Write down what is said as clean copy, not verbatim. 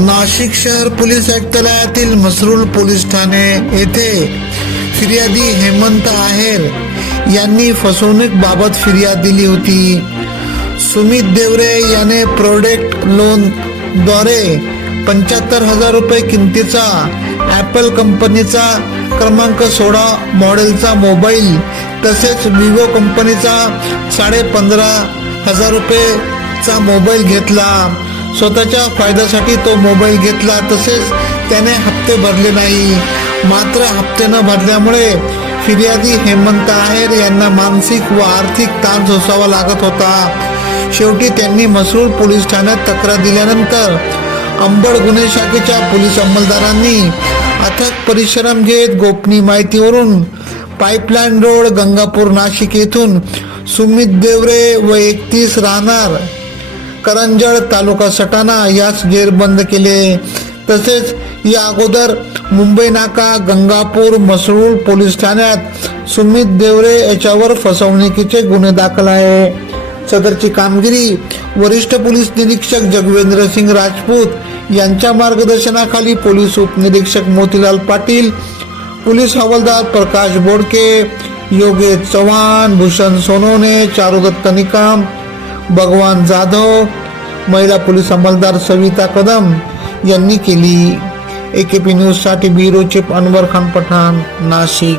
नाशिक शहर police आयुक्तालयातील Masrul police Thane येथे फिर्यादी हेमंत आहेर यांनी फसवणूकीबाबत फिर्याद दिली होती. सुमित देवरे याने प्रोडक्ट लोन द्वारे 75,000 रुपये किमतीचा ॲपल कंपनीचा क्रमांक 16 मॉडेलचा मोबाईल तसेच विवो कंपनीचा 15,500 रुपयेचा मोबाईल घेतला. स्वतःच्या फायद्यासाठी तो मोबाईल घेतला. तसेच त्याने हप्ते भरले नाही. मात्र हप्ते न भरल्यामुळे फिर्यादी हेमंत आहेर यांना मानसिक व आर्थिक ताण सोसावा लागत होता. शेवटी त्यांनी मसरूळ पोलीस ठाण्यात तक्रार दिल्यानंतर अंबड गुन्हे शाखेच्या पोलीस अंमलदारांनी अथक परिश्रम घेत गोपनीय माहितीवरून पाईपलाईन रोड गंगापूर नाशिक येथून सुमित देवरे व 31 राहणार करंजड तालुका सटाणा यास जेरबंद केले. तसेच या अगोदर मुंबई नाका गंगापूर मसरूळ पोलीस ठाण्यात सुमित देवरे याच्यावर फसवणुकीचे गुन्हे दाखल आहे. सदरची कामगिरी वरिष्ठ पोलीस निरीक्षक जगवेंद्र सिंग राजपूत यांच्या मार्गदर्शनाखाली पोलीस उपनिरीक्षक मोतीलाल पाटील, पोलीस हवालदार प्रकाश बोडके, योगेश चव्हाण, भूषण सोनवणे, चारुदत्त निकम, भगवान जाधव, महिला पोलीस अंमलदार सविता कदम यांनी केली. AKP न्यूज साठी ब्युरो चीफ अनवर खान पठाण, नाशिक.